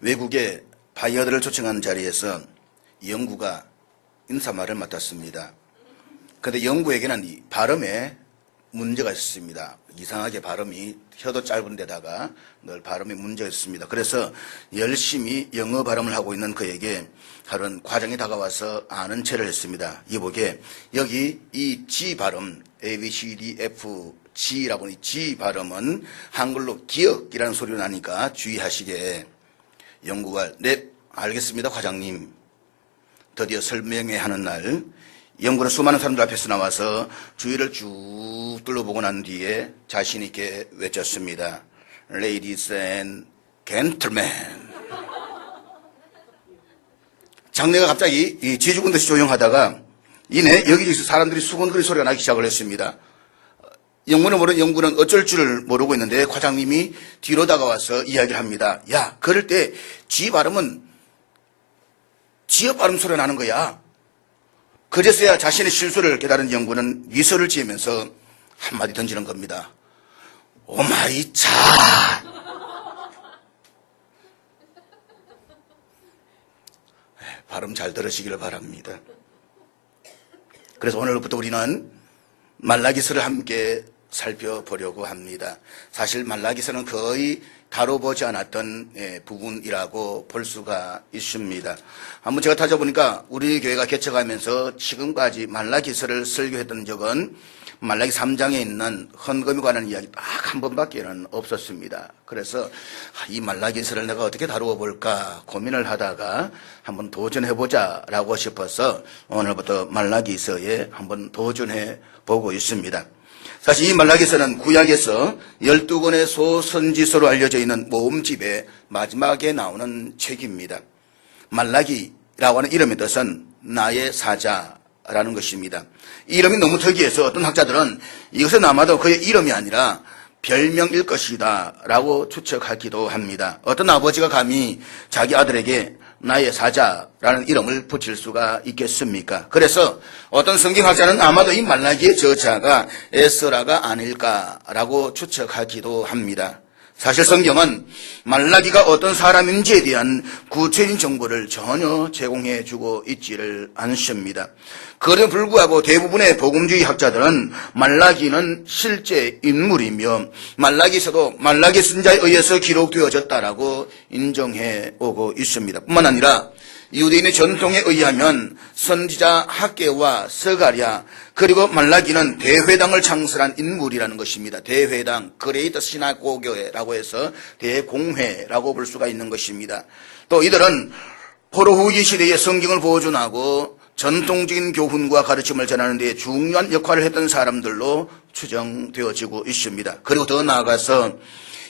외국의 바이어들을 초청한 자리에서 영구가 인사말을 맡았습니다. 그런데 영구에게는 이 발음에 문제가 있었습니다. 이상하게 발음이 혀도 짧은 데다가 늘 발음에 문제가 있습니다. 그래서 열심히 영어 발음을 하고 있는 그에게 다른 과정이 다가와서 아는 체를 했습니다. 이보게 여기 이 G 발음 A, B, C, D, F, G라고 하는 G 발음은 한글로 기억이라는 소리가 나니까 주의하시게. 영구가 네 알겠습니다 과장님. 드디어 설명회 하는 날 영구는 수많은 사람들 앞에서 나와서 주위를 쭉 둘러보고 난 뒤에 자신 있게 외쳤습니다. Ladies and gentlemen. 장내가 갑자기 쥐죽은 듯이 조용하다가 이내 여기저기서 사람들이 수근거리 소리가 나기 시작을 했습니다. 영구는 어쩔 줄을 모르고 있는데 과장님이 뒤로 다가와서 이야기를 합니다. 야, 그럴 때 쥐 발음은 지어 발음 소리가 나는 거야. 그제서야 자신의 실수를 깨달은 영구는 미소를 지으면서 한마디 던지는 겁니다. 오마이 차. 발음 잘 들으시길 바랍니다. 그래서 오늘부터 우리는 말라기서를 함께 살펴보려고 합니다. 사실 말라기서는 거의 다뤄보지 않았던 부분이라고 볼 수가 있습니다. 한번 제가 찾아보니까 우리 교회가 개척하면서 지금까지 말라기서를 설교했던 적은 말라기 3장에 있는 헌금에 관한 이야기 딱 한 번밖에는 없었습니다. 그래서 이 말라기서를 내가 어떻게 다루어 볼까 고민을 하다가 한번 도전해보자 라고 싶어서 오늘부터 말라기서에 한번 도전해 보고 있습니다. 사실 이 말라기서는 구약에서 12권의 소선지서로 알려져 있는 모음집의 마지막에 나오는 책입니다. 말라기라고 하는 이름의 뜻은 나의 사자라는 것입니다. 이 이름이 너무 특이해서 어떤 학자들은 이것은 아마도 그의 이름이 아니라 별명일 것이다 라고 추측하기도 합니다. 어떤 아버지가 감히 자기 아들에게 나의 사자라는 이름을 붙일 수가 있겠습니까? 그래서 어떤 성경학자는 아마도 이 말라기의 저자가 에스라가 아닐까라고 추측하기도 합니다. 사실 성경은 말라기가 어떤 사람인지에 대한 구체적인 정보를 전혀 제공해주고 있지를 않습니다. 그럼에도 불구하고 대부분의 복음주의 학자들은 말라기는 실제 인물이며 말라기서도 말라기 선자에 의해서 기록되어졌다라고 인정해 오고 있습니다. 뿐만 아니라 유대인의 전통에 의하면 선지자 학개와 스가랴 그리고 말라기는 대회당을 창설한 인물이라는 것입니다. 대회당, 그레이트 시나고교회라고 해서 대공회라고 볼 수가 있는 것입니다. 또 이들은 포로 후기 시대에 성경을 보존하고 전통적인 교훈과 가르침을 전하는 데 중요한 역할을 했던 사람들로 추정되어지고 있습니다. 그리고 더 나아가서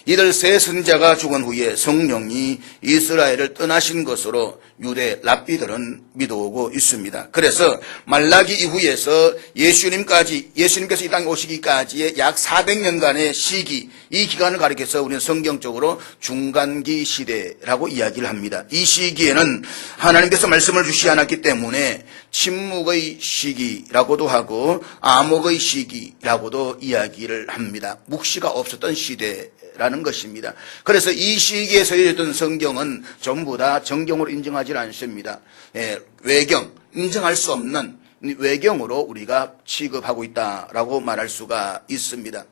이들 세 선자가 죽은 후에 성령이 이스라엘을 떠나신 것으로 유대 랍비들은 믿어오고 있습니다. 그래서 말라기 이후에서 예수님께서 이 땅에 오시기까지의 약 400년간의 시기, 이 기간을 가리켜서 우리는 성경적으로 중간기 시대라고 이야기를 합니다. 이 시기에는 하나님께서 말씀을 주시지 않았기 때문에 침묵의 시기라고도 하고 암흑의 시기라고도 이야기를 합니다. 묵시가 없었던 시대 라는 것입니다. 그래서 이 시기에 서해졌던 성경은 전부 다 정경으로 인정하지 않습니다. 외경, 인정할 수 없는 외경으로 우리가 취급하고 있다라고 말할 수가 있습니다.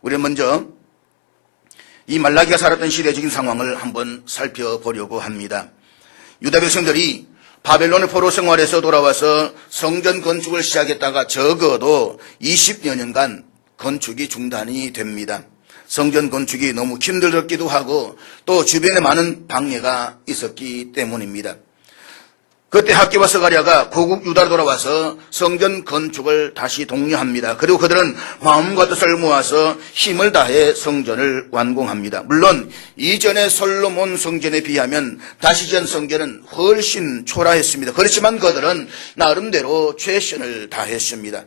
우리는 먼저 이 말라기가 살았던 시대적인 상황을 한번 살펴보려고 합니다. 유다 백성들이 바벨론의 포로 생활에서 돌아와서 성전 건축을 시작했다가 적어도 20여 년간 건축이 중단이 됩니다. 성전 건축이 너무 힘들었기도 하고 또 주변에 많은 방해가 있었기 때문입니다. 그때 학개와 스가랴가 고국 유다로 돌아와서 성전 건축을 다시 독려합니다. 그리고 그들은 마음과 뜻을 모아서 힘을 다해 성전을 완공합니다. 물론 이전의 솔로몬 성전에 비하면 다시 지은 성전은 훨씬 초라했습니다. 그렇지만 그들은 나름대로 최선을 다했습니다.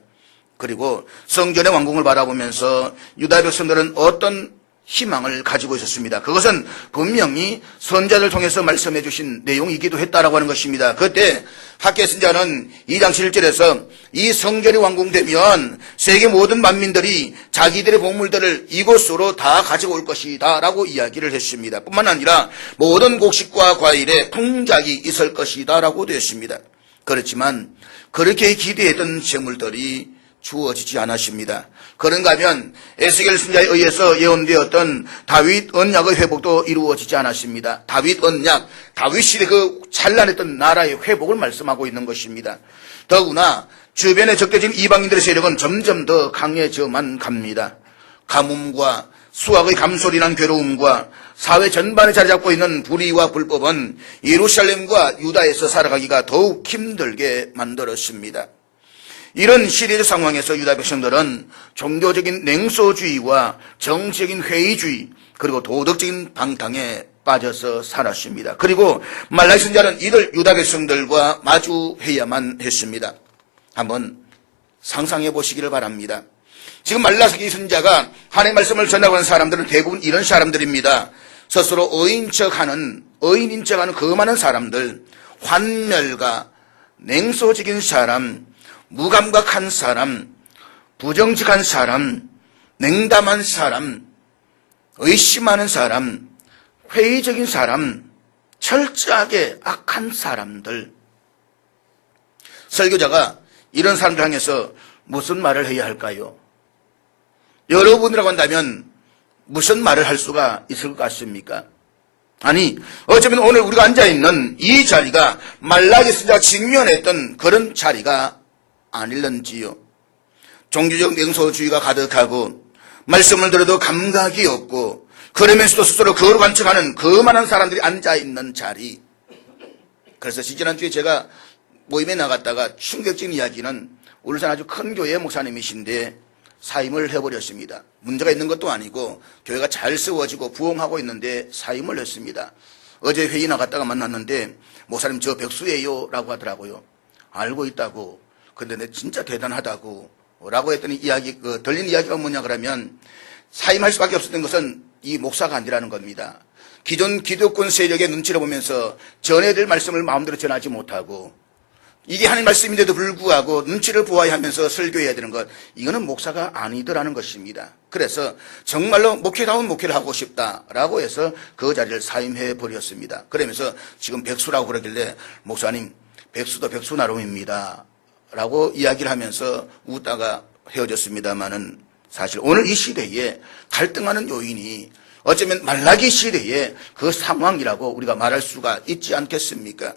그리고 성전의 완공을 바라보면서 유다 백성들은 어떤 희망을 가지고 있었습니다. 그것은 분명히 선자들 통해서 말씀해 주신 내용이기도 했다라고 하는 것입니다. 그때 학개 선자는 2장 7절에서 이 성전이 완공되면 세계 모든 만민들이 자기들의 곡물들을 이곳으로 다 가지고 올 것이다 라고 이야기를 했습니다. 뿐만 아니라 모든 곡식과 과일에 풍작이 있을 것이다 라고 되었습니다. 그렇지만 그렇게 기대했던 재물들이 주어지지 않았습니다. 그런가 하면 에스겔 선자에 의해서 예언되었던 다윗 언약의 회복도 이루어지지 않았습니다. 다윗 언약, 다윗 시대 그 찬란했던 나라의 회복을 말씀하고 있는 것입니다. 더구나 주변에 적대적인 이방인들의 세력은 점점 더 강해져만 갑니다. 가뭄과 수학의 감소리난 괴로움과 사회 전반에 자리 잡고 있는 불의와 불법은 예루살렘과 유다에서 살아가기가 더욱 힘들게 만들었습니다. 이런 시대적 상황에서 유다 백성들은 종교적인 냉소주의와 정치적인 회의주의 그리고 도덕적인 방탕에 빠져서 살았습니다. 그리고 말라기 선자는 이들 유다 백성들과 마주해야만 했습니다. 한번 상상해 보시기를 바랍니다. 지금 말라기 선자가 하나님의 말씀을 전하고 하는 사람들은 대부분 이런 사람들입니다. 스스로 의인인 척하는 그 많은 사람들, 환멸가, 냉소적인 사람, 무감각한 사람, 부정직한 사람, 냉담한 사람, 의심하는 사람, 회의적인 사람, 철저하게 악한 사람들. 설교자가 이런 사람들 향해서 무슨 말을 해야 할까요? 여러분이라고 한다면 무슨 말을 할 수가 있을 것 같습니까? 아니, 어쩌면 오늘 우리가 앉아있는 이 자리가 말라기 선자가 직면했던 그런 자리가 아닐런지요. 종교적 냉소주의가 가득하고 말씀을 들어도 감각이 없고 그러면서도 스스로 거룩한 척하는 그 많은 사람들이 앉아있는 자리. 그래서 지지난주에 제가 모임에 나갔다가 충격적인 이야기는 울산 아주 큰 교회 목사님이신데 사임을 해버렸습니다. 문제가 있는 것도 아니고 교회가 잘 세워지고 부흥하고 있는데 사임을 했습니다. 어제 회의 나갔다가 만났는데 목사님 저 백수예요 라고 하더라고요. 알고 있다고. 근데 내 진짜 대단하다고 라고 했더니 들린 이야기가 뭐냐 그러면 사임할 수밖에 없었던 것은 이 목사가 아니라는 겁니다. 기존 기독권 세력의 눈치를 보면서 전해들 말씀을 마음대로 전하지 못하고 이게 하나님 말씀인데도 불구하고 눈치를 보아야 하면서 설교해야 되는 것, 이거는 목사가 아니더라는 것입니다. 그래서 정말로 목회다운 목회를 하고 싶다라고 해서 그 자리를 사임해 버렸습니다. 그러면서 지금 백수라고 그러길래 목사님 백수도 백수 나름입니다 라고 이야기를 하면서 웃다가 헤어졌습니다마는 사실 오늘 이 시대에 갈등하는 요인이 어쩌면 말라기 시대의 그 상황이라고 우리가 말할 수가 있지 않겠습니까?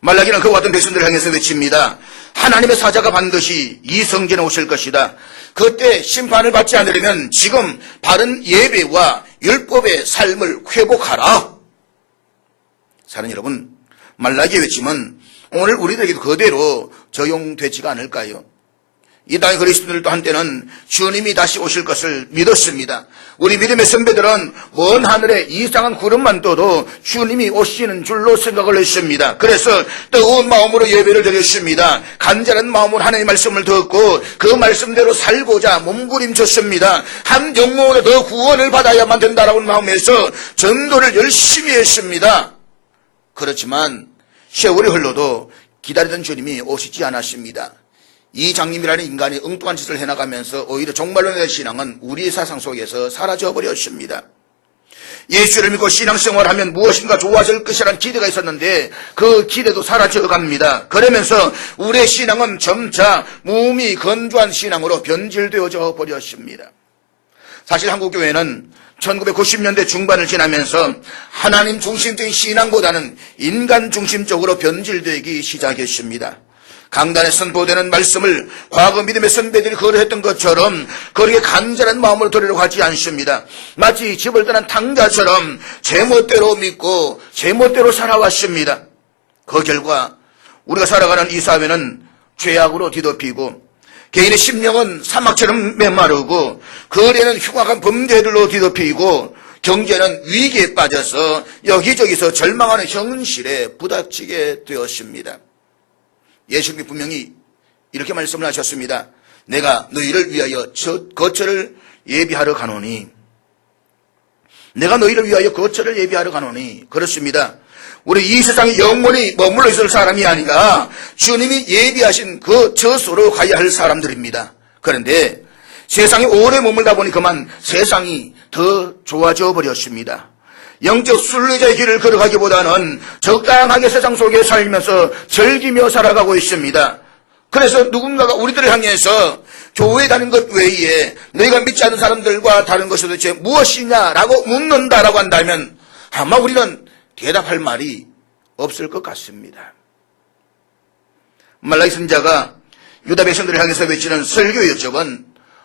말라기는 그와 같은 백성들을 향해서 외칩니다. 하나님의 사자가 반드시 이 성전에 오실 것이다. 그때 심판을 받지 않으려면 지금 바른 예배와 율법의 삶을 회복하라. 사랑하는 여러분, 말라기의 외침은 오늘 우리들에게도 그대로 적용되지가 않을까요? 이 땅의 그리스도인들도 한때는 주님이 다시 오실 것을 믿었습니다. 우리 믿음의 선배들은 먼 하늘에 이상한 구름만 떠도 주님이 오시는 줄로 생각을 했습니다. 그래서 뜨거운 마음으로 예배를 드렸습니다. 간절한 마음으로 하나님의 말씀을 듣고 그 말씀대로 살고자 몸부림쳤습니다. 한 영혼에 더 구원을 받아야만 된다라는 마음에서 전도를 열심히 했습니다. 그렇지만 세월이 흘러도 기다리던 주님이 오시지 않았습니다. 이 장님이라는 인간이 엉뚱한 짓을 해나가면서 오히려 종말로 내 신앙은 우리의 사상 속에서 사라져버렸습니다. 예수를 믿고 신앙생활하면 무엇인가 좋아질 것이라는 기대가 있었는데 그 기대도 사라져갑니다. 그러면서 우리의 신앙은 점차 무음이 건조한 신앙으로 변질되어져 버렸습니다. 사실 한국교회는 1990년대 중반을 지나면서 하나님 중심적인 신앙보다는 인간 중심적으로 변질되기 시작했습니다. 강단에 선포되는 말씀을 과거 믿음의 선배들이 거르했던 것처럼 그렇게 간절한 마음으로 들으려고 하지 않습니다. 마치 집을 떠난 탕자처럼 제멋대로 믿고 제멋대로 살아왔습니다. 그 결과 우리가 살아가는 이 사회는 죄악으로 뒤덮이고 개인의 심령은 사막처럼 메마르고 거리에는 흉악한 범죄들로 뒤덮이고 경제는 위기에 빠져서 여기저기서 절망하는 현실에 부닥치게 되었습니다. 예수님이 분명히 이렇게 말씀을 하셨습니다. 내가 너희를 위하여 거처를 예비하러 가노니 내가 너희를 위하여 거처를 예비하러 가노니. 그렇습니다. 우리 이 세상에 영원히 머물러 있을 사람이 아니라 주님이 예비하신 그 저소로 가야 할 사람들입니다. 그런데 세상에 오래 머물다 보니 그만 세상이 더 좋아져 버렸습니다. 영적 순례자의 길을 걸어가기보다는 적당하게 세상 속에 살면서 즐기며 살아가고 있습니다. 그래서 누군가가 우리들을 향해서 교회에 다니는 것 외에 너희가 믿지 않는 사람들과 다른 것이 도대체 무엇이냐라고 묻는다라고 한다면 아마 우리는 대답할 말이 없을 것 같습니다. 말라기 선지자가 유다 백성들을 향해서 외치는 설교의 여정은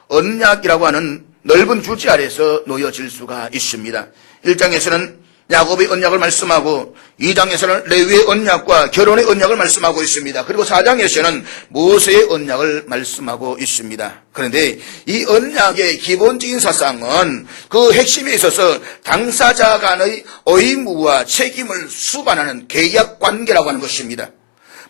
언약이라고 하는 넓은 주지 아래서 놓여질 수가 있습니다. 1장에서는 야곱의 언약을 말씀하고 2장에서는 레위의 언약과 결혼의 언약을 말씀하고 있습니다. 그리고 4장에서는 모세의 언약을 말씀하고 있습니다. 그런데 이 언약의 기본적인 사상은 그 핵심에 있어서 당사자 간의 의무와 책임을 수반하는 계약 관계라고 하는 것입니다.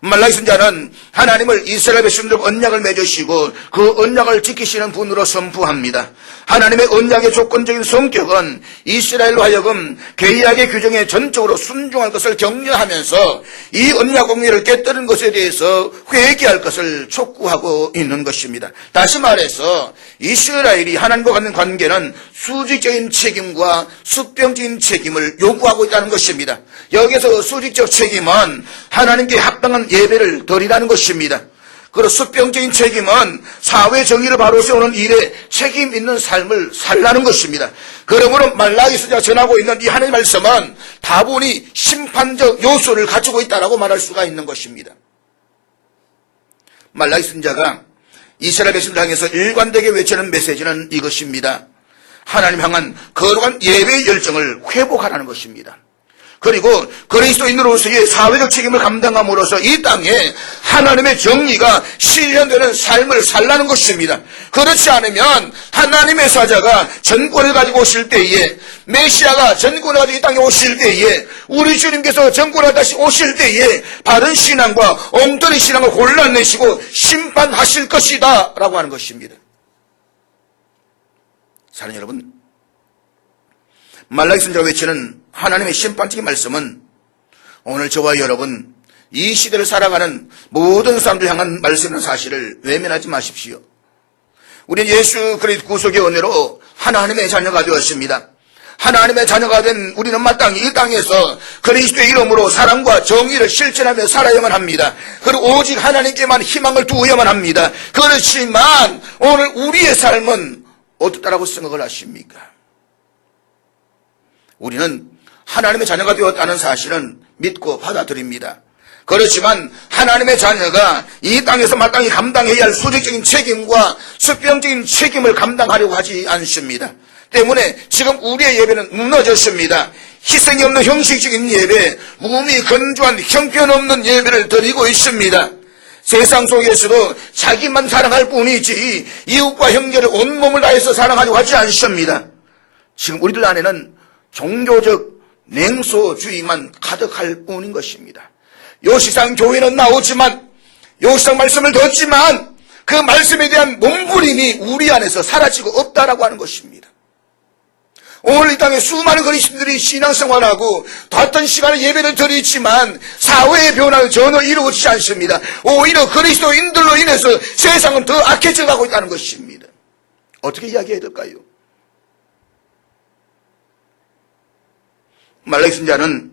말라기 선지자는 하나님을 이스라엘 백성들과 언약을 맺으시고 그 언약을 지키시는 분으로 선포합니다. 하나님의 언약의 조건적인 성격은 이스라엘로 하여금 계약의 규정에 전적으로 순종할 것을 격려하면서 이 언약 공예를 깨뜨린 것에 대해서 회개할 것을 촉구하고 있는 것입니다. 다시 말해서 이스라엘이 하나님과 갖는 관계는 수직적인 책임과 수평적인 책임을 요구하고 있다는 것입니다. 여기서 수직적 책임은 하나님께 합당한 예배를 드리라는 것입니다. 그리고 수평적인 책임은 사회 정의를 바로 세우는 일에 책임 있는 삶을 살라는 것입니다. 그러므로 말라기 선지자가 전하고 있는 이 하나님의 말씀은 다분히 심판적 요소를 가지고 있다고 말할 수가 있는 것입니다. 말라기 선지자가 이스라엘 백성들 향해서 일관되게 외치는 메시지는 이것입니다. 하나님 향한 거룩한 예배의 열정을 회복하라는 것입니다. 그리고 그리스도인으로서의 사회적 책임을 감당함으로써 이 땅에 하나님의 정의가 실현되는 삶을 살라는 것입니다. 그렇지 않으면 하나님의 사자가 전권을 가지고 오실 때에, 메시아가 전권을 가지고 이 땅에 오실 때에, 우리 주님께서 전권을 다시 오실 때에 바른 신앙과 엉터리 신앙을 골라내시고 심판하실 것이다 라고 하는 것입니다. 사랑하는 여러분, 말라기 선지자가 외치는 하나님의 심판적인 말씀은 오늘 저와 여러분 이 시대를 살아가는 모든 사람들 향한 말씀이라는 사실을 외면하지 마십시오. 우리는 예수 그리스도 구속의 은혜로 하나님의 자녀가 되었습니다. 하나님의 자녀가 된 우리는 마땅히 이 땅에서 그리스도의 이름으로 사랑과 정의를 실천하며 살아야만 합니다. 그리고 오직 하나님께만 희망을 두어야만 합니다. 그렇지만 오늘 우리의 삶은 어떻다라고 생각을 하십니까? 우리는 하나님의 자녀가 되었다는 사실은 믿고 받아들입니다. 그렇지만 하나님의 자녀가 이 땅에서 마땅히 감당해야 할 수직적인 책임과 수평적인 책임을 감당하려고 하지 않습니다. 때문에 지금 우리의 예배는 무너졌습니다. 희생이 없는 형식적인 예배, 몸이 건조한 형편없는 예배를 드리고 있습니다. 세상 속에서도 자기만 사랑할 뿐이지 이웃과 형제를 온몸을 다해서 사랑하려고 하지 않습니다. 지금 우리들 안에는 종교적 냉소주의만 가득할 뿐인 것입니다. 요시상 교회는 나오지만, 요시상 말씀을 듣지만 그 말씀에 대한 몸부림이 우리 안에서 사라지고 없다라고 하는 것입니다. 오늘 이 땅에 수많은 그리스도인들이 신앙생활하고 같은 시간에 예배를 드리지만 사회의 변화는 전혀 이루어지지 않습니다. 오히려 그리스도인들로 인해서 세상은 더 악해져 가고 있다는 것입니다. 어떻게 이야기해야 될까요? 말라기 선지자는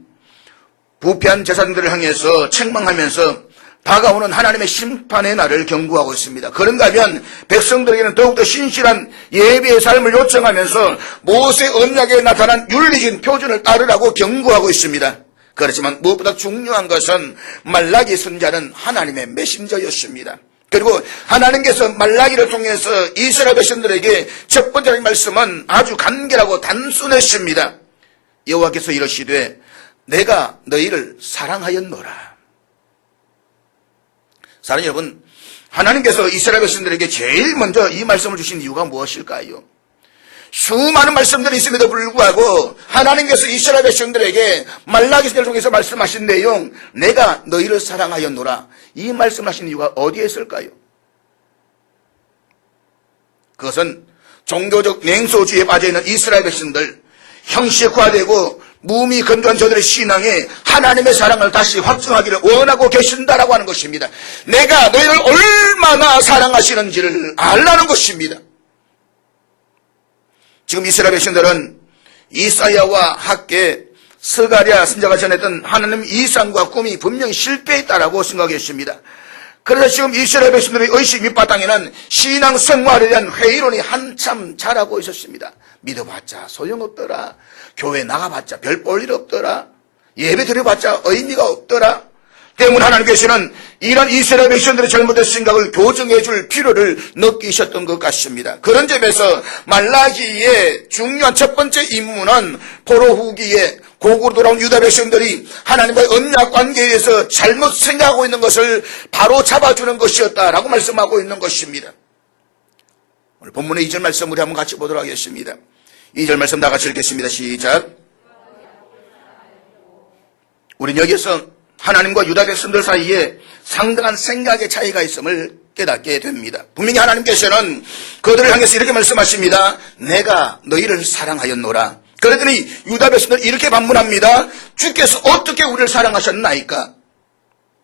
부패한 제사장들을 향해서 책망하면서 다가오는 하나님의 심판의 날을 경고하고 있습니다. 그런가 하면 백성들에게는 더욱더 신실한 예배의 삶을 요청하면서 모세 언약에 나타난 윤리적인 표준을 따르라고 경고하고 있습니다. 그렇지만 무엇보다 중요한 것은 말라기 선지자는 하나님의 메신저였습니다. 그리고 하나님께서 말라기를 통해서 이스라엘 백성들에게 첫 번째 말씀은 아주 간결하고 단순했습니다. 여호와께서 이러시되 내가 너희를 사랑하였노라. 사랑하는 여러분, 하나님께서 이스라엘 백성들에게 제일 먼저 이 말씀을 주신 이유가 무엇일까요? 수많은 말씀들이 있음에도 불구하고 하나님께서 이스라엘 백성들에게 말라기서를 통해서 말씀하신 내용, 내가 너희를 사랑하였노라, 이 말씀하신 이유가 어디에 있을까요? 그것은 종교적 냉소주의에 빠져있는 이스라엘 백성들, 형식화되고 몸이 건조한 저들의 신앙에 하나님의 사랑을 다시 확증하기를 원하고 계신다라고 하는 것입니다. 내가 너희를 얼마나 사랑하시는지를 알라는 것입니다. 지금 이스라엘 백성들은 이사야와 학개, 스가랴 선지자가 전했던 하나님 이상과 꿈이 분명히 실패했다라고 생각했습니다. 그래서 지금 이스라엘 백성들의 의식 밑바탕에는 신앙 생활에 대한 회의론이 한참 자라고 있었습니다. 믿어봤자 소용없더라. 교회 나가봤자 별 볼 일 없더라. 예배 드려봤자 의미가 없더라. 때문에 하나님께서는 이런 이스라엘 백성들의 잘못된 생각을 교정해 줄 필요를 느끼셨던 것 같습니다. 그런 점에서 말라기의 중요한 첫 번째 임무는 포로 후기에 고국으로 돌아온 유다 백성들이 하나님과의 언약 관계에서 잘못 생각하고 있는 것을 바로 잡아주는 것이었다라고 말씀하고 있는 것입니다. 오늘 본문의 2절 말씀 우리 한번 같이 보도록 하겠습니다. 2절 말씀 다 같이 읽겠습니다. 시작. 우리는 여기서 하나님과 유다 백성들 사이에 상당한 생각의 차이가 있음을 깨닫게 됩니다. 분명히 하나님께서는 그들을 향해서 이렇게 말씀하십니다. 내가 너희를 사랑하였노라. 그랬더니 유다 백성들 이렇게 반문합니다. 주께서 어떻게 우리를 사랑하셨나이까?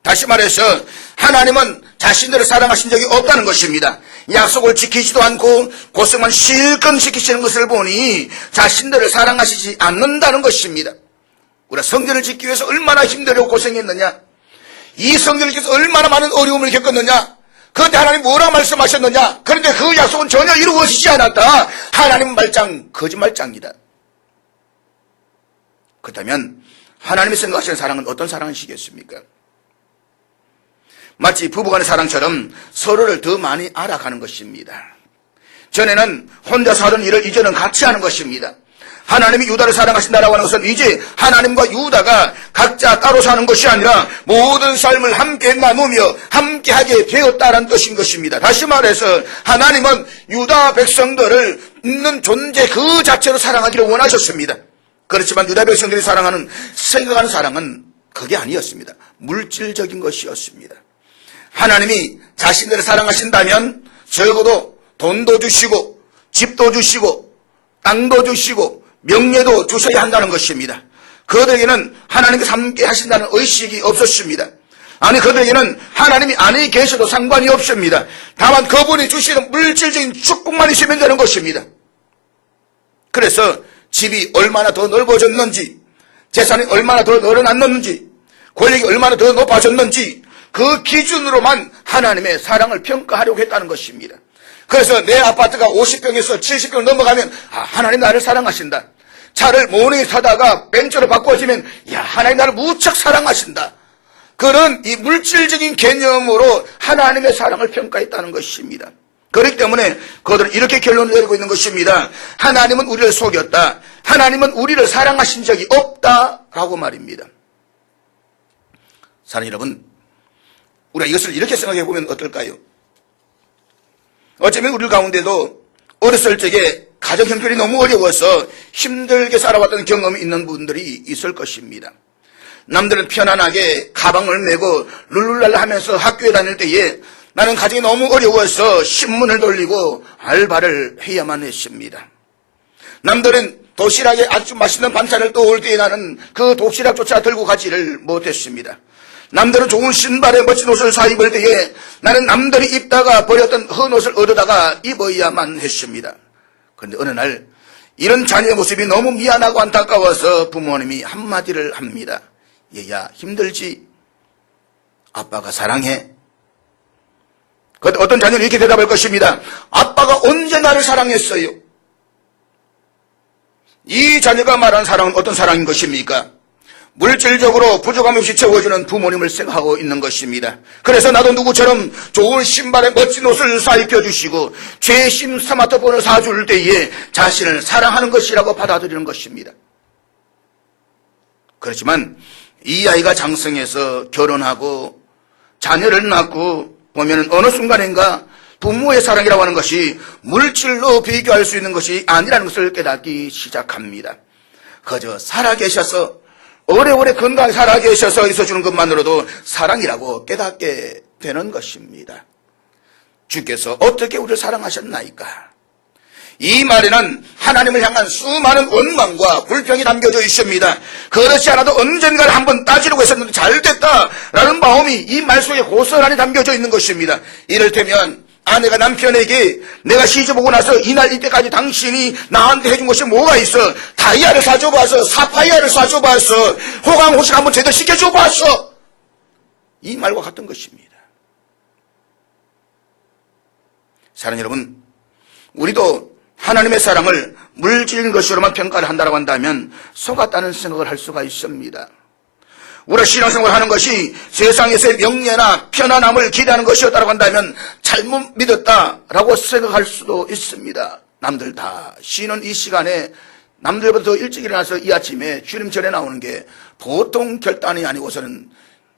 다시 말해서 하나님은 자신들을 사랑하신 적이 없다는 것입니다. 약속을 지키지도 않고 고생만 실컷 지키시는 것을 보니 자신들을 사랑하시지 않는다는 것입니다. 우리가 성전을 짓기 위해서 얼마나 힘들고 고생했느냐, 이 성전을 짓기 위해서 얼마나 많은 어려움을 겪었느냐, 그런데 하나님 뭐라고 말씀하셨느냐, 그런데 그 약속은 전혀 이루어지지 않았다. 하나님은 말짱 거짓말짱이다. 그렇다면 하나님이 생각하시는 사랑은 어떤 사랑이시겠습니까? 마치 부부간의 사랑처럼 서로를 더 많이 알아가는 것입니다. 전에는 혼자서 하던 일을 이제는 같이 하는 것입니다. 하나님이 유다를 사랑하신다라고 하는 것은 이제 하나님과 유다가 각자 따로 사는 것이 아니라 모든 삶을 함께 나누며 함께하게 되었다는 뜻인 것입니다. 다시 말해서 하나님은 유다 백성들을 있는 존재 그 자체로 사랑하기를 원하셨습니다. 그렇지만 유다 백성들이 생각하는 사랑은 그게 아니었습니다. 물질적인 것이었습니다. 하나님이 자신들을 사랑하신다면 적어도 돈도 주시고 집도 주시고 땅도 주시고 명예도 주셔야 한다는 것입니다. 그들에게는 하나님께서 함께 하신다는 의식이 없었습니다. 아니, 그들에게는 하나님이 안에 계셔도 상관이 없습니다. 다만 그분이 주시는 물질적인 축복만 있으면 되는 것입니다. 그래서 집이 얼마나 더 넓어졌는지, 재산이 얼마나 더 늘어났는지, 권력이 얼마나 더 높아졌는지 그 기준으로만 하나님의 사랑을 평가하려고 했다는 것입니다. 그래서 내 아파트가 50평에서 70평 넘어가면 하나님 나를 사랑하신다. 차를 모닝에 타다가 벤츠로 바꿔지면 하나님 나를 무척 사랑하신다. 그런 이 물질적인 개념으로 하나님의 사랑을 평가했다는 것입니다. 그렇기 때문에 그들은 이렇게 결론을 내리고 있는 것입니다. 하나님은 우리를 속였다. 하나님은 우리를 사랑하신 적이 없다라고 말입니다. 사랑하는 여러분, 우리가 이것을 이렇게 생각해 보면 어떨까요? 어쩌면 우리 가운데도 어렸을 적에 가정 형편이 너무 어려워서 힘들게 살아왔던 경험이 있는 분들이 있을 것입니다. 남들은 편안하게 가방을 메고 룰루랄라 하면서 학교에 다닐 때에 나는 가정이 너무 어려워서 신문을 돌리고 알바를 해야만 했습니다. 남들은 도시락에 아주 맛있는 반찬을 떠올 때에 나는 그 도시락조차 들고 가지를 못했습니다. 남들은 좋은 신발에 멋진 옷을 사 입을 때에 나는 남들이 입다가 버렸던 헌 옷을 얻어다가 입어야만 했습니다. 그런데 어느 날 이런 자녀의 모습이 너무 미안하고 안타까워서 부모님이 한마디를 합니다. 얘야, 힘들지? 아빠가 사랑해. 그런데 어떤 자녀는 이렇게 대답할 것입니다. 아빠가 언제 나를 사랑했어요? 이 자녀가 말하는 사랑은 어떤 사랑인 것입니까? 물질적으로 부족함 없이 채워주는 부모님을 생각하고 있는 것입니다. 그래서 나도 누구처럼 좋은 신발에 멋진 옷을 사 입혀주시고 최신 스마트폰을 사줄 때에 자신을 사랑하는 것이라고 받아들이는 것입니다. 그렇지만 이 아이가 장성해서 결혼하고 자녀를 낳고 보면 어느 순간인가 부모의 사랑이라고 하는 것이 물질로 비교할 수 있는 것이 아니라는 것을 깨닫기 시작합니다. 그저 살아계셔서 오래오래 건강히 살아계셔서 있어주는 것만으로도 사랑이라고 깨닫게 되는 것입니다. 주께서 어떻게 우리를 사랑하셨나이까? 이 말에는 하나님을 향한 수많은 원망과 불평이 담겨져 있습니다. 그렇지 않아도 언젠가는 한번 따지려고 했었는데 잘됐다라는 마음이 이 말 속에 고스란히 담겨져 있는 것입니다. 이를테면 아내가 남편에게 내가 시집오고 나서 이날 이때까지 당신이 나한테 해준 것이 뭐가 있어? 다이아를 사줘봤어. 사파이아를 사줘봤어. 호강호식 한번 제대로 시켜줘봤어. 이 말과 같은 것입니다. 사랑하는 여러분, 우리도 하나님의 사랑을 물질인 것으로만 평가를 한다고 한다면 속았다는 생각을 할 수가 있습니다. 우리가 신앙생활을 하는 것이 세상에서의 명예나 편안함을 기대하는 것이었다고 한다면 잘못 믿었다라고 생각할 수도 있습니다. 남들 다 쉬는 이 시간에 남들보다 더 일찍 일어나서 이 아침에 주님 전에 나오는 게 보통 결단이 아니고서는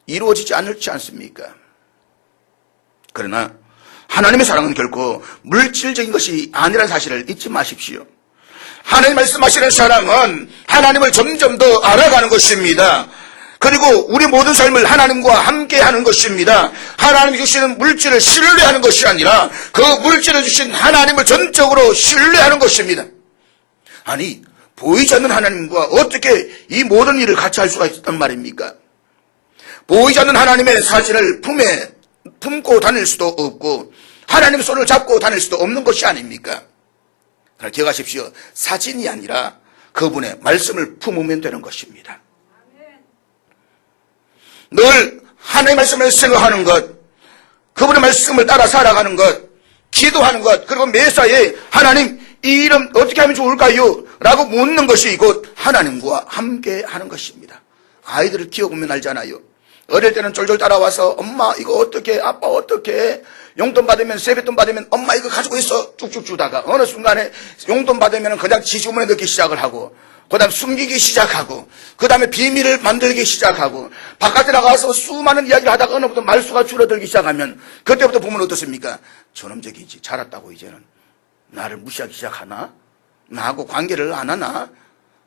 이루어지지 않지 않습니까? 그러나 하나님의 사랑은 결코 물질적인 것이 아니라는 사실을 잊지 마십시오. 하나님 말씀하시는 사랑은 하나님을 점점 더 알아가는 것입니다. 그리고 우리 모든 삶을 하나님과 함께 하는 것입니다. 하나님이 주시는 물질을 신뢰하는 것이 아니라 그 물질을 주신 하나님을 전적으로 신뢰하는 것입니다. 아니, 보이지 않는 하나님과 어떻게 이 모든 일을 같이 할 수가 있단 말입니까? 보이지 않는 하나님의 사진을 품에 품고 다닐 수도 없고 하나님의 손을 잡고 다닐 수도 없는 것이 아닙니까? 그러나 기억하십시오. 사진이 아니라 그분의 말씀을 품으면 되는 것입니다. 늘 하나님의 말씀을 생각하는 것, 그분의 말씀을 따라 살아가는 것, 기도하는 것, 그리고 매사에 하나님 이 이름 어떻게 하면 좋을까요? 라고 묻는 것이 곧 하나님과 함께 하는 것입니다. 아이들을 키워보면 알잖아요. 어릴 때는 쫄쫄 따라와서 엄마 이거 어떻게, 아빠 어떻게, 용돈 받으면 세뱃돈 받으면 엄마 이거 가지고 있어 쭉쭉 주다가 어느 순간에 용돈 받으면 그냥 지 주머니에 넣기 시작을 하고 그 다음에 숨기기 시작하고 그 다음에 비밀을 만들기 시작하고 바깥에 나가서 수많은 이야기를 하다가 어느부터 말수가 줄어들기 시작하면 그때부터 보면 어떻습니까? 저놈적이지 자랐다고 이제는 나를 무시하기 시작하나? 나하고 관계를 안 하나?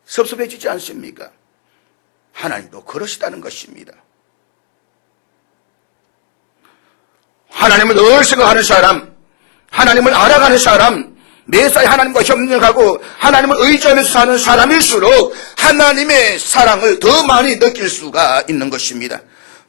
섭섭해지지 않습니까? 하나님도 그러시다는 것입니다. 하나님을 늘 생각하는 사람, 하나님을 알아가는 사람, 매사에 하나님과 협력하고 하나님을 의지하면서 사는 사람일수록 하나님의 사랑을 더 많이 느낄 수가 있는 것입니다.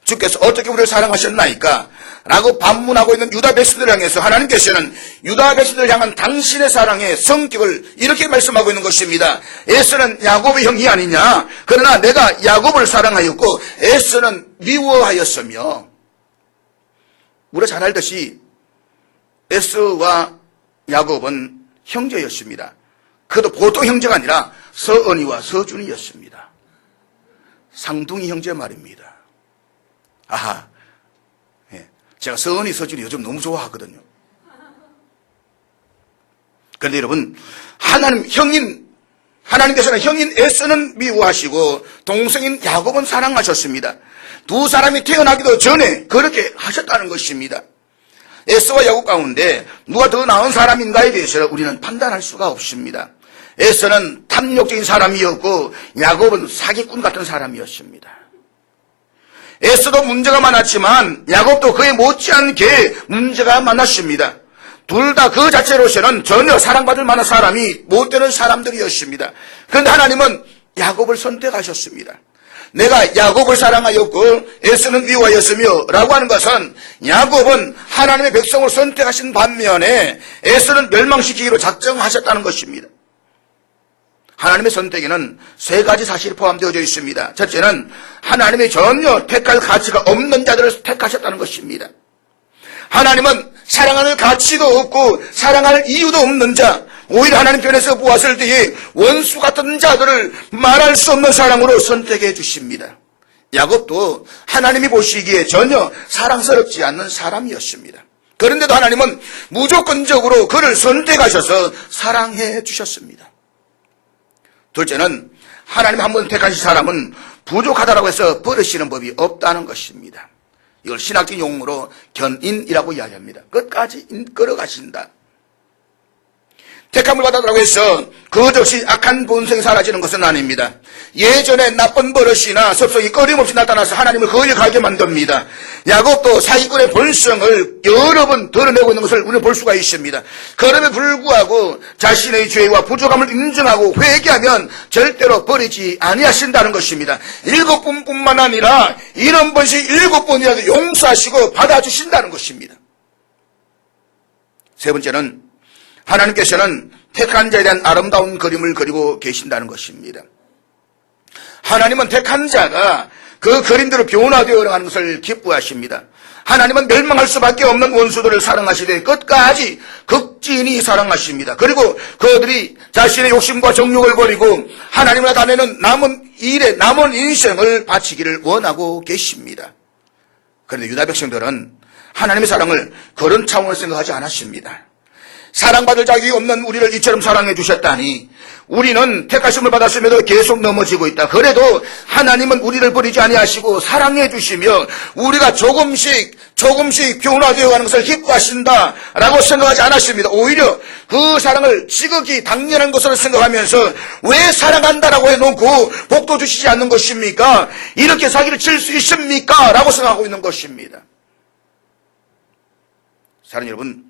주께서 어떻게 우리를 사랑하셨나이까? 라고 반문하고 있는 유다 백성들을 향해서 하나님께서는 유다 백성들을 향한 당신의 사랑의 성격을 이렇게 말씀하고 있는 것입니다. 에서는 야곱의 형이 아니냐? 그러나 내가 야곱을 사랑하였고 에서는 미워하였으며, 우리가 잘 알듯이 에서와 야곱은 형제였습니다. 그것도 보통 형제가 아니라 서은이와 서준이였습니다. 상둥이 형제 말입니다. 아하, 제가 서은이, 서준이 요즘 너무 좋아하거든요. 그런데 여러분, 하나님께서는 형인 에서는 미워하시고 동생인 야곱은 사랑하셨습니다. 두 사람이 태어나기도 전에 그렇게 하셨다는 것입니다. 에서와 야곱 가운데 누가 더 나은 사람인가에 대해서 우리는 판단할 수가 없습니다. 에서는 탐욕적인 사람이었고 야곱은 사기꾼 같은 사람이었습니다. 에서도 문제가 많았지만 야곱도 그에 못지않게 문제가 많았습니다. 둘 다 그 자체로서는 전혀 사랑받을 만한 사람이 못 되는 사람들이었습니다. 그런데 하나님은 야곱을 선택하셨습니다. 내가 야곱을 사랑하였고 에서는 미워하였으며 라고 하는 것은 야곱은 하나님의 백성을 선택하신 반면에 에서는 멸망시키기로 작정하셨다는 것입니다. 하나님의 선택에는 세 가지 사실이 포함되어져 있습니다. 첫째는 하나님의 전혀 택할 가치가 없는 자들을 택하셨다는 것입니다. 하나님은 사랑하는 가치도 없고 사랑할 이유도 없는 자, 오히려 하나님 편에서 보았을 때에 원수 같은 자들을 말할 수 없는 사랑으로 선택해 주십니다. 야곱도 하나님이 보시기에 전혀 사랑스럽지 않는 사람이었습니다. 그런데도 하나님은 무조건적으로 그를 선택하셔서 사랑해 주셨습니다. 둘째는 하나님 한 번 택하신 사람은 부족하다고 해서 버리시는 법이 없다는 것입니다. 이걸 신학적 용어로 견인이라고 이야기합니다. 끝까지 끌어가신다. 택함을 받았다고 해서 그것없이 악한 본성이 사라지는 것은 아닙니다. 예전에 나쁜 버릇이나 습성이 끊임없이 나타나서 하나님을 거역하게 만듭니다. 야곱도 사기꾼의 본성을 여러 번 드러내고 있는 것을 우리는 볼 수가 있습니다. 그럼에 불구하고 자신의 죄와 부족함을 인정하고 회개하면 절대로 버리지 아니하신다는 것입니다. 7번뿐만 아니라 70번씩 7번이라도 용서하시고 받아주신다는 것입니다. 세 번째는 하나님께서는 택한 자에 대한 아름다운 그림을 그리고 계신다는 것입니다. 하나님은 택한 자가 그 그림대로 변화되어 가는 것을 기뻐하십니다. 하나님은 멸망할 수밖에 없는 원수들을 사랑하시되 끝까지 극진히 사랑하십니다. 그리고 그들이 자신의 욕심과 정욕을 버리고 하나님을 다내는 남은 일에 남은 인생을 바치기를 원하고 계십니다. 그런데 유다 백성들은 하나님의 사랑을 그런 차원을 생각하지 않았습니다. 사랑받을 자격이 없는 우리를 이처럼 사랑해 주셨다니 우리는 택하심을 받았음에도 계속 넘어지고 있다. 그래도 하나님은 우리를 버리지 아니하시고 사랑해 주시며 우리가 조금씩 변화되어 가는 것을 기뻐하신다라고 생각하지 않았습니다. 오히려 그 사랑을 지극히 당연한 것으로 생각하면서 왜 사랑한다라고 해놓고 복도 주시지 않는 것입니까? 이렇게 사기를 칠 수 있습니까? 라고 생각하고 있는 것입니다. 사랑 여러분,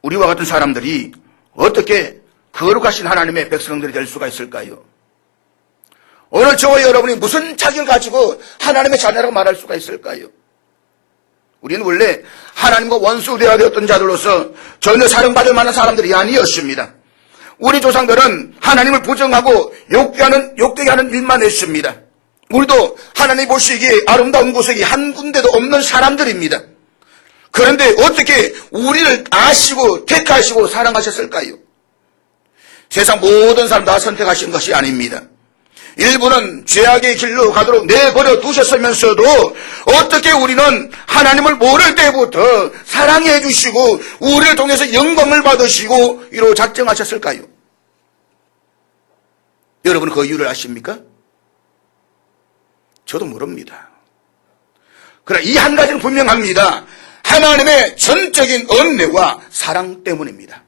우리와 같은 사람들이 어떻게 거룩하신 하나님의 백성들이 될 수가 있을까요? 오늘 저와 여러분이 무슨 자격을 가지고 하나님의 자녀라고 말할 수가 있을까요? 우리는 원래 하나님과 원수되어야 되었던 자들로서 전혀 사랑받을 만한 사람들이 아니었습니다. 우리 조상들은 하나님을 부정하고 욕되게 하는 일만 했습니다. 우리도 하나님 보시기에 아름다운 구석이 한 군데도 없는 사람들입니다. 그런데 어떻게 우리를 아시고 택하시고 사랑하셨을까요? 세상 모든 사람 다 선택하신 것이 아닙니다. 일부는 죄악의 길로 가도록 내버려 두셨으면서도 어떻게 우리는 하나님을 모를 때부터 사랑해 주시고 우리를 통해서 영광을 받으시고 이로 작정하셨을까요? 여러분은 그 이유를 아십니까? 저도 모릅니다. 그러나 이 한 가지는 분명합니다. 하나님의 전적인 은혜와 사랑 때문입니다.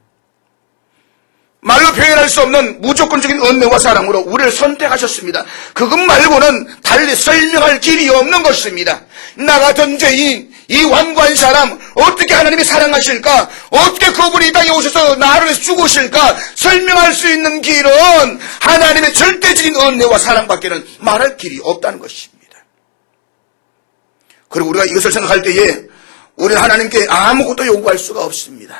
말로 표현할 수 없는 무조건적인 은혜와 사랑으로 우리를 선택하셨습니다. 그것 말고는 달리 설명할 길이 없는 것입니다. 나 같은 죄인, 이 완고한 사람 어떻게 하나님이 사랑하실까? 어떻게 그분이 이 땅에 오셔서 나를 위해서 죽으실까? 설명할 수 있는 길은 하나님의 절대적인 은혜와 사랑밖에는 말할 길이 없다는 것입니다. 그리고 우리가 이것을 생각할 때에 우리는 하나님께 아무것도 요구할 수가 없습니다.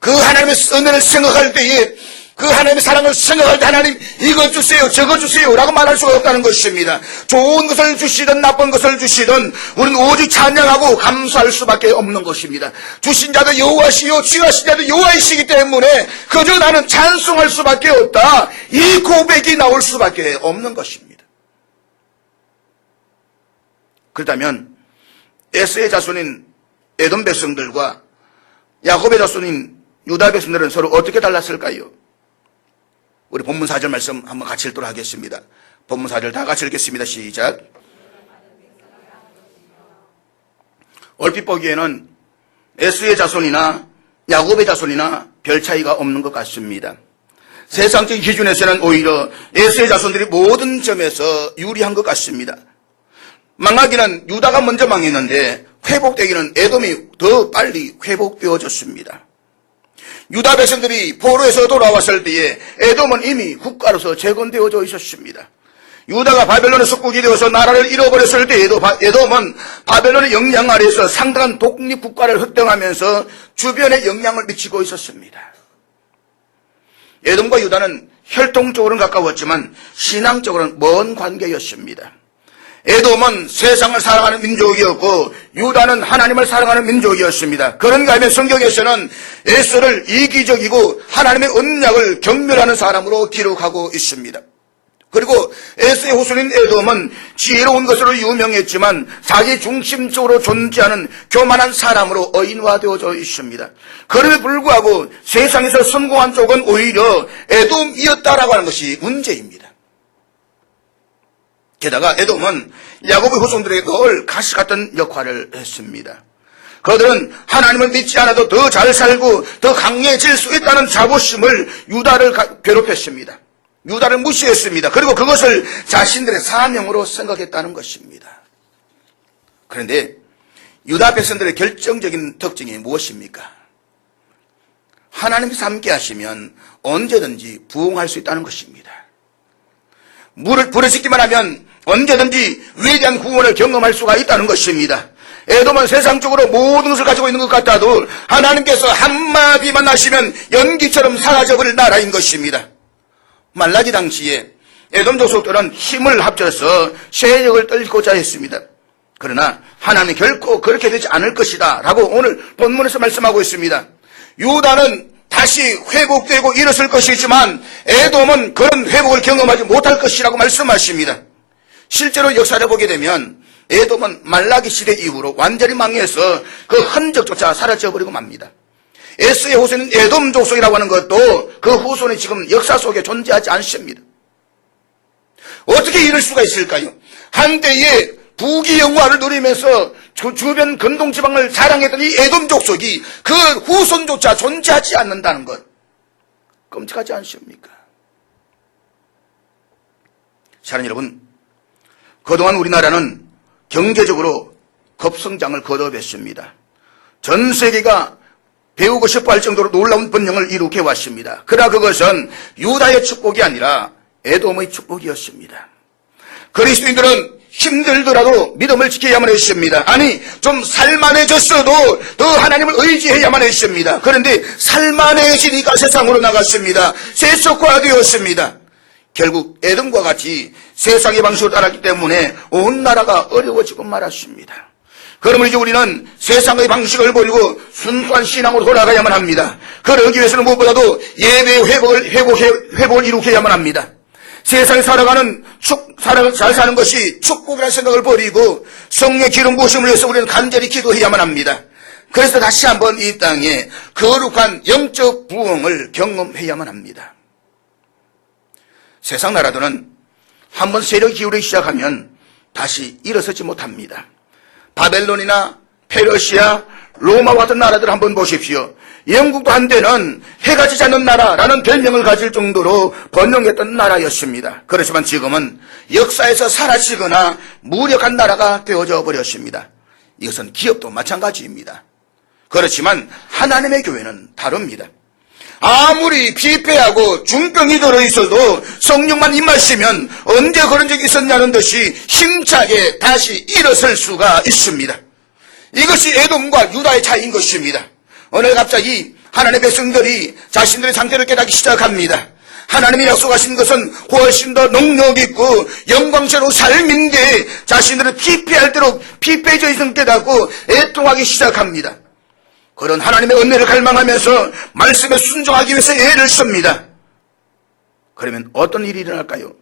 그 하나님의 은혜를 생각할 때에 그 하나님의 사랑을 생각할 때 하나님 이거 주세요 저거 주세요 라고 말할 수가 없다는 것입니다. 좋은 것을 주시든 나쁜 것을 주시든 우리는 오직 찬양하고 감사할 수밖에 없는 것입니다. 주신 자도 여호와시요 취하신 자도 여호와이시기 때문에 그저 나는 찬송할 수밖에 없다. 이 고백이 나올 수밖에 없는 것입니다. 그렇다면 에서의 자손인 에돔 백성들과 야곱의 자손인 유다 백성들은 서로 어떻게 달랐을까요? 우리 본문 4절 말씀 한번 같이 읽도록 하겠습니다. 본문 4절 다 같이 읽겠습니다. 시작. 얼핏 보기에는 에스의 자손이나 야곱의 자손이나 별 차이가 없는 것 같습니다. 세상적인 기준에서는 오히려 에스의 자손들이 모든 점에서 유리한 것 같습니다. 망하기는 유다가 먼저 망했는데 회복되기는 에돔이 더 빨리 회복되어졌습니다. 유다 백성들이 포로에서 돌아왔을 때에 에돔은 이미 국가로서 재건되어져 있었습니다. 유다가 바벨론의 속국이 되어서 나라를 잃어버렸을 때에도 에돔은 바벨론의 영향 아래에서 상당한 독립국가를 획득하면서 주변에 영향을 미치고 있었습니다. 에돔과 유다는 혈통적으로는 가까웠지만 신앙적으로는 먼 관계였습니다. 에돔은 세상을 사랑하는 민족이었고 유다는 하나님을 사랑하는 민족이었습니다. 그런가 하면 성경에서는 에서를 이기적이고 하나님의 언약을 경멸하는 사람으로 기록하고 있습니다. 그리고 에서의 후손인 에돔은 지혜로운 것으로 유명했지만 자기 중심적으로 존재하는 교만한 사람으로 의인화되어져 있습니다. 그럼에도 불구하고 세상에서 성공한 쪽은 오히려 에돔이었다라고 하는 것이 문제입니다. 게다가 에돔은 야곱의 후손들에게 늘 가시 같은 역할을 했습니다. 그들은 하나님을 믿지 않아도 더 잘 살고 더 강해질 수 있다는 자부심을 유다를 괴롭혔습니다. 유다를 무시했습니다. 그리고 그것을 자신들의 사명으로 생각했다는 것입니다. 그런데 유다 백성들의 결정적인 특징이 무엇입니까? 하나님께서 함께 하시면 언제든지 부흥할 수 있다는 것입니다. 물을 부르짖기만 하면 언제든지 위대한 구원을 경험할 수가 있다는 것입니다. 에돔은 세상적으로 모든 것을 가지고 있는 것 같아도 하나님께서 한마디만 하시면 연기처럼 사라져버릴 나라인 것입니다. 말라기 당시에 에돔 족속들은 힘을 합쳐서 세력을 떨고자 했습니다. 그러나 하나님은 결코 그렇게 되지 않을 것이다 라고 오늘 본문에서 말씀하고 있습니다. 유다는 다시 회복되고 일어설 것이지만 에돔은 그런 회복을 경험하지 못할 것이라고 말씀하십니다. 실제로 역사를 보게 되면 에돔은 말라기 시대 이후로 완전히 망해서 그 흔적조차 사라져버리고 맙니다. 에스의 후손인 에돔 족속이라고 하는 것도 그 후손이 지금 역사 속에 존재하지 않습니다. 어떻게 이럴 수가 있을까요? 한때에 부귀 영화를 누리면서 주변 근동지방을 자랑했던 이 에돔 족속이 그 후손조차 존재하지 않는다는 것, 끔찍하지 않습니까? 사랑하는 여러분, 그동안 우리나라는 경제적으로 급성장을 거듭했습니다. 전 세계가 배우고 싶어 할 정도로 놀라운 번영을 이룩해 왔습니다. 그러나 그것은 유다의 축복이 아니라 에돔의 축복이었습니다. 그리스도인들은 힘들더라도 믿음을 지켜야만 했습니다. 아니, 좀 살만해졌어도 더 하나님을 의지해야만 했습니다. 그런데 살만해지니까 세상으로 나갔습니다. 세속화되었습니다. 결국 에돔과 같이 세상의 방식으로 따랐기 때문에 온 나라가 어려워지고 말았습니다. 그러므로 이제 우리는 세상의 방식을 버리고 순수한 신앙으로 돌아가야만 합니다. 그러기 위해서는 무엇보다도 예배의 회복을 이룩해야만 합니다. 세상에 살아가는 잘 사는 것이 축복이라는 생각을 버리고 성령의 기름 부으심을 위해서 우리는 간절히 기도해야만 합니다. 그래서 다시 한번 이 땅에 거룩한 영적 부흥을 경험해야만 합니다. 세상 나라들은 한번 세력이 기울기 시작하면 다시 일어서지 못합니다. 바벨론이나 페르시아, 로마와 같은 나라들 한번 보십시오. 영국도 한때는 해가 지지 않는 나라라는 별명을 가질 정도로 번영했던 나라였습니다. 그렇지만 지금은 역사에서 사라지거나 무력한 나라가 되어져 버렸습니다. 이것은 기업도 마찬가지입니다. 그렇지만 하나님의 교회는 다릅니다. 아무리 피폐하고 중병이 들어있어도 성령만 임하시면 언제 그런 적이 있었냐는 듯이 힘차게 다시 일어설 수가 있습니다. 이것이 에돔과 유다의 차이인 것입니다. 오늘 갑자기 하나님의 백성들이 자신들의 상태를 깨닫기 시작합니다. 하나님이 약속하신 것은 훨씬 더 능력 있고 영광스러운 삶인데 자신들은 피폐할 대로 피폐해져 있음을 깨닫고 애통하기 시작합니다. 그런 하나님의 은혜를 갈망하면서 말씀에 순종하기 위해서 애를 씁니다. 그러면 어떤 일이 일어날까요?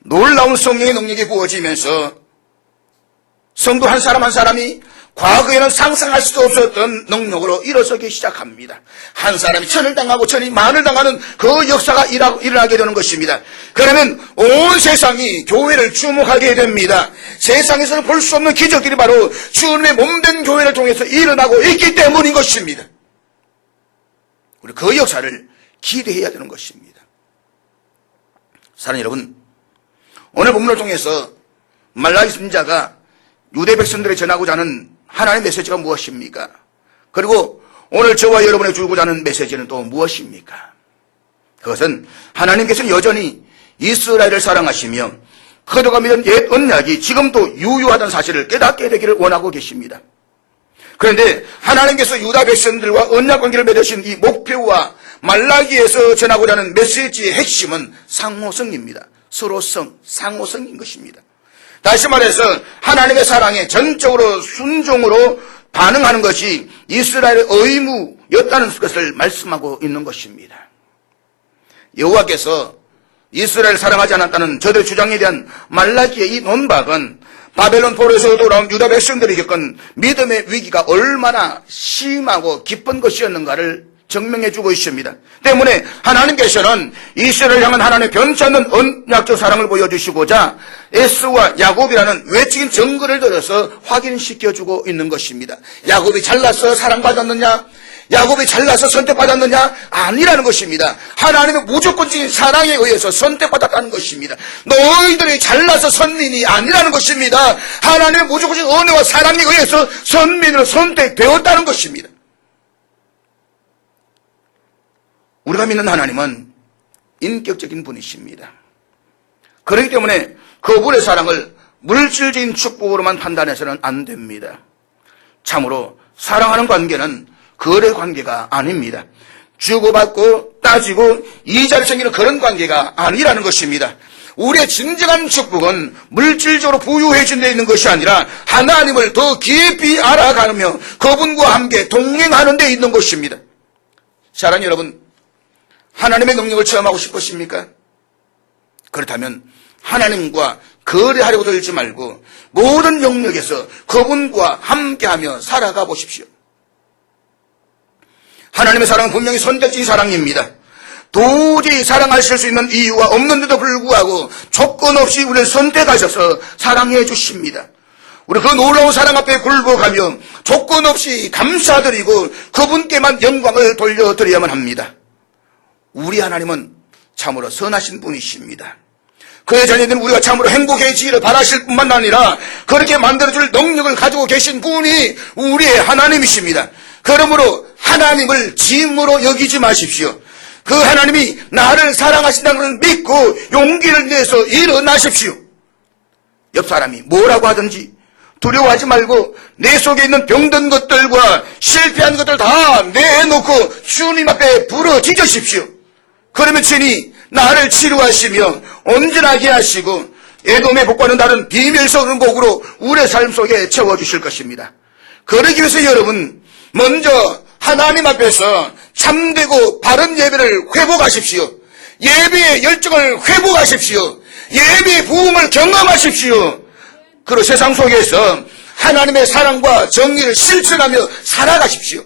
놀라운 성령의 능력이 부어지면서 성도 한 사람 한 사람이 과거에는 상상할 수도 없었던 능력으로 일어서기 시작합니다. 한 사람이 천을 당하고 천이 만을 당하는 그 역사가 일어나게 되는 것입니다. 그러면 온 세상이 교회를 주목하게 됩니다. 세상에서는 볼 수 없는 기적들이 바로 주님의 몸된 교회를 통해서 일어나고 있기 때문인 것입니다. 우리 그 역사를 기대해야 되는 것입니다. 사랑하는 여러분, 오늘 본문을 통해서 말라기 선지자가 유대 백성들에 전하고자 하는 하나님의 메시지가 무엇입니까? 그리고 오늘 저와 여러분에 주고자 하는 메시지는 또 무엇입니까? 그것은 하나님께서는 여전히 이스라엘을 사랑하시며 그들과 믿은 옛 언약이 지금도 유효하다는 사실을 깨닫게 되기를 원하고 계십니다. 그런데 하나님께서 유다 백성들과 언약 관계를 맺으신 이 목표와 말라기에서 전하고자 하는 메시지의 핵심은 상호성입니다. 서로성, 상호성인 것입니다. 다시 말해서 하나님의 사랑에 전적으로 순종으로 반응하는 것이 이스라엘의 의무였다는 것을 말씀하고 있는 것입니다. 여호와께서 이스라엘을 사랑하지 않았다는 저들의 주장에 대한 말라기의 이 논박은 바벨론 포로에서 돌아온 유다 백성들이 겪은 믿음의 위기가 얼마나 심하고 깊은 것이었는가를 증명해 주고 있습니다. 때문에 하나님께서는 이스라엘을 향한 하나님의 변치 않는 언약적 사랑을 보여주시고자 에스와 야곱이라는 외적인 증거를 들어서 확인시켜주고 있는 것입니다. 야곱이 잘나서 사랑받았느냐? 야곱이 잘나서 선택받았느냐? 아니라는 것입니다. 하나님의 무조건적인 사랑에 의해서 선택받았다는 것입니다. 너희들이 잘나서 선민이 아니라는 것입니다. 하나님의 무조건적인 은혜와 사랑에 의해서 선민으로 선택되었다는 것입니다. 우리가 믿는 하나님은 인격적인 분이십니다. 그렇기 때문에 그분의 사랑을 물질적인 축복으로만 판단해서는 안 됩니다. 참으로 사랑하는 관계는 거래 관계가 아닙니다. 주고받고 따지고 이자를 챙기는 그런 관계가 아니라는 것입니다. 우리의 진정한 축복은 물질적으로 부유해진 데 있는 것이 아니라 하나님을 더 깊이 알아가며 그분과 함께 동행하는 데 있는 것입니다. 사랑하는 여러분, 하나님의 능력을 체험하고 싶으십니까? 그렇다면 하나님과 거래하려고 들지 말고 모든 영역에서 그분과 함께하며 살아가 보십시오. 하나님의 사랑은 분명히 선택적인 사랑입니다. 도저히 사랑하실 수 있는 이유가 없는데도 불구하고 조건 없이 우리를 선택하셔서 사랑해 주십니다. 우리 그 놀라운 사랑 앞에 굴복하며 조건 없이 감사드리고 그분께만 영광을 돌려드려야만 합니다. 우리 하나님은 참으로 선하신 분이십니다. 그의 자녀들은 우리가 참으로 행복해지기를 바라실 뿐만 아니라 그렇게 만들어줄 능력을 가지고 계신 분이 우리의 하나님이십니다. 그러므로 하나님을 짐으로 여기지 마십시오. 그 하나님이 나를 사랑하신다는 것을 믿고 용기를 내서 일어나십시오. 옆 사람이 뭐라고 하든지 두려워하지 말고 내 속에 있는 병든 것들과 실패한 것들 다 내놓고 주님 앞에 부르짖으십시오. 그러면 친히 나를 치료하시며 온전하게 하시고 에돔의 복과는 다른 비밀스러운 복으로 우리의 삶 속에 채워주실 것입니다. 그러기 위해서 여러분 먼저 하나님 앞에서 참되고 바른 예배를 회복하십시오. 예배의 열정을 회복하십시오. 예배의 부흥을 경험하십시오. 그리고 세상 속에서 하나님의 사랑과 정의를 실천하며 살아가십시오.